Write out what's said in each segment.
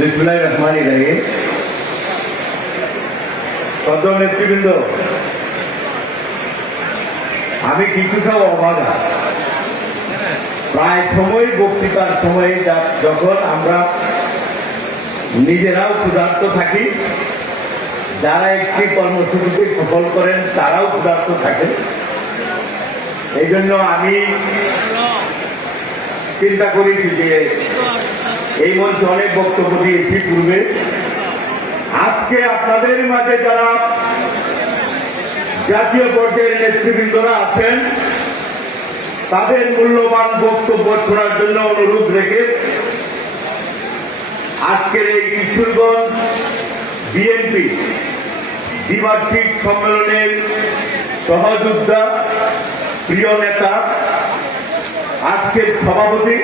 বিসমিল্লাহির রহমানির রহিম। শ্রদ্ধেয় নেতৃবৃন্দ, আমি কিছুটা অবাধা প্রায় সময় বক্তৃতার সময়ে যখন আমরা নিজেরাও ক্ষুধার্ত থাকি, যারা একটি কর্মসূচিকে সফল করেন তারাও ক্ষুধার্ত থাকেন। এই জন্য আমি চিন্তা করেছি যে এই মঞ্চে অনেক বক্তব্য দিয়েছি পূর্বে, আজকে আপনাদের মাঝে যারা জাতীয় পর্যায়ের নেতৃবৃন্দরা আছেন তাদের মূল্যবান বক্তব্য শোনার জন্য অনুরোধ রেখে আজকের এই কিশোরগঞ্জ বিএনপি দ্বিবার্ষিক সম্মেলনের সহযোদ্ধা, প্রিয় নেতা, আজকের সভাপতি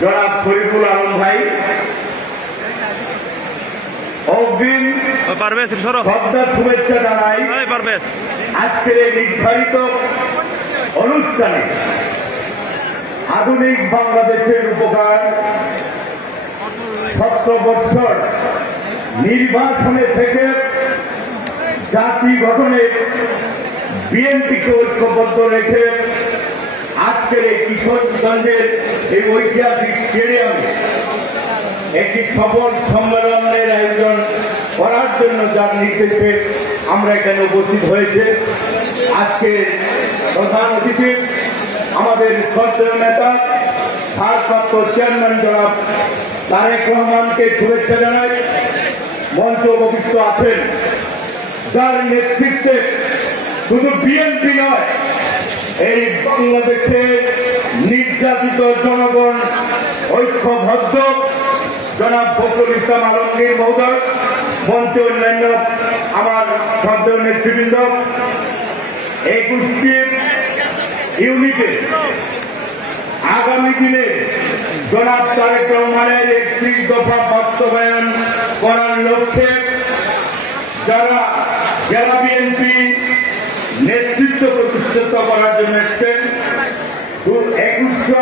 জনাব শরীফুল আলম ভাই, অগ্রিম শ্রদ্ধা শুভেচ্ছা জানাই আজকের এই নির্ধারিত অনুষ্ঠানে আধুনিক বাংলাদেশের উপকার 17 বছর নির্বাচনে থেকে জাতি গঠনে বিএনপিকে ঐক্যবদ্ধ রেখে আজকের এই কিশোরগঞ্জের এই ঐতিহাসিক স্টেডিয়ামে একটি সফল সম্মেলনের আয়োজন করার জন্য যার নির্দেশে আমরা এখানে উপস্থিত হয়েছে। আজকে প্রধান অতিথি আমাদের শ্রদ্ধেয় নেতা ভারপ্রাপ্ত চেয়ারম্যান জনাব তারেক রহমানকে শুভেচ্ছা জানাই। মঞ্চে উপবিষ্ট আছেন যার নেতৃত্বে শুধু বিএনপি নয়, এই বাংলাদেশে নির্যাতিত জনগণ ঐক্যবদ্ধ জনাব ফখরুল ইসলাম আলমগীর মহোদয়, মঞ্চে অন্যান্য আমার শ্রদ্ধেয় নেতৃবৃন্দ, 21টি ইউনিটে আগামী দিনে জনাব তারেক রহমানের 31 দফা বাস্তবায়ন করার লক্ষ্যে যারা জেলা বিএনপি নেতৃত্ব প্রতিষ্ঠিত করার জন্য এসছেন, 2100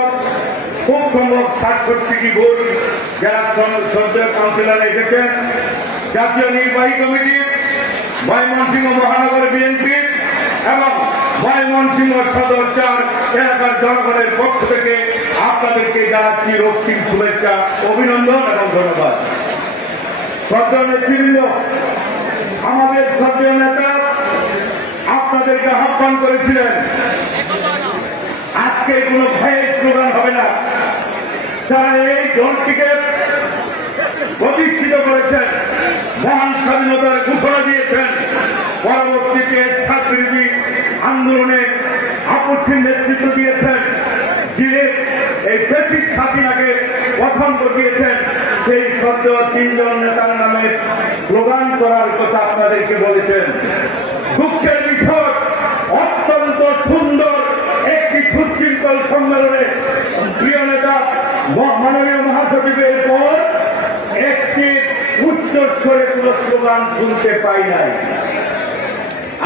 খুব সম্ভব 67টি ভোট যারা শ্রদ্ধেয় কাউন্সিলরে এসেছেন, জাতীয় নির্বাহী কমিটি, ময়মনসিংহ মহানগর বিএনপি এবং ময়মনসিংহ সদর 4 এলাকার জনগণের পক্ষ থেকে আপনাদেরকে জানাচ্ছি রক্তিম শুভেচ্ছা, অভিনন্দন এবং ধন্যবাদ। শ্রদ্ধেয় নেতৃবৃন্দ, আমাদের শ্রদ্ধেয় নেতা আপনাদেরকে আহ্বান করেছিলেন আজকে কোনো ভয়ের স্লোগান হবে না। যারা এই দলটিকে প্রতিষ্ঠিত করেছেন, মহান স্বাধীনতার ঘোষণা দিয়েছেন, পরবর্তীতে ছাত্রবিরোধী আন্দোলনে আপসীর নেতৃত্ব দিয়েছেন, যিনি এই ফ্যাসিস্ট হাসিনাকে গঠন ঘটিয়েছেন, সেই শ্রদ্ধেয় 3 জন নেতার নামে স্লোগান করার কথা আপনাদেরকে বলেছেন। দুঃখের বিষয়, অত্যন্ত সুন্দর একটি সুশৃঙ্খল সম্মেলনে প্রিয় নেতা মাননীয় মহাসচিবের পর একটি উচ্চস্বরে কোন স্লোগান শুনতে পাই নাই।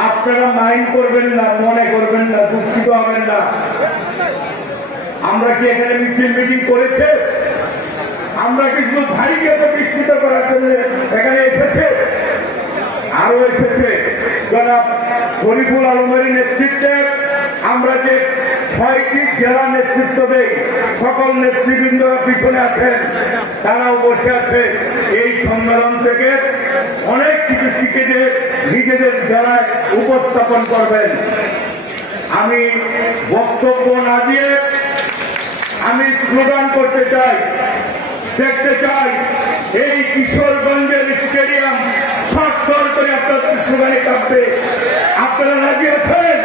আপনারা মাইন্ড করবেন না, মনে করবেন না, দুঃখিত হবেন না। আমরা কি এখানে মিছিল মিটিং করেছে? আমরা কি শুধু ভাইকে প্রতিষ্ঠিত করার জন্য এখানে এসেছে? আরো এসেছে জনাব শরীফুল আলমের নেতৃত্বে আমরা যে 6টি জেলা নেতৃত্ব দেই, সকল নেতৃবৃন্দরা পিছনে আছেন, তারাও বসে আছে। এই সম্মেলন থেকে অনেক কিছু শিখে যে নিজেদের জেলায় উপস্থাপন করবেন। আমি বক্তব্য না দিয়ে আমি স্লোগান করতে চাই, দেখতে চাই এই কিশোরগঞ্জের স্টেডিয়াম সরকার করে আপনাদের স্লোগানে কাঁপবে। আপনারা রাজি আছেন?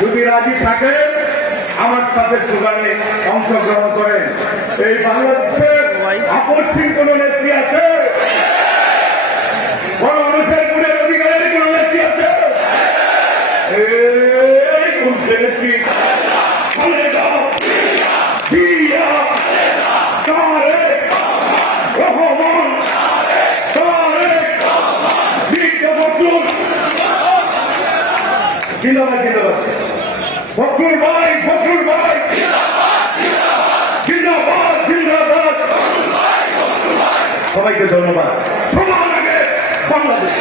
যদি রাজি থাকেন আমার সাথে স্লোগানে অংশগ্রহণ করেন। এই বাংলাদেশের আপসীর কোন নেত্রী আছে? বড় মানুষের গুণের অধিকারের কোন নেত্রী আছে? এই কোন নেত্রী? জিন্দাবাদ, জিন্দাবাদ। ফখরুল ভাই, ফখরুল ভাই জিন্দাবাদ, জিন্দাবাদ। সবাইকে ধন্যবাদ। সবার আগে বাংলাদেশ।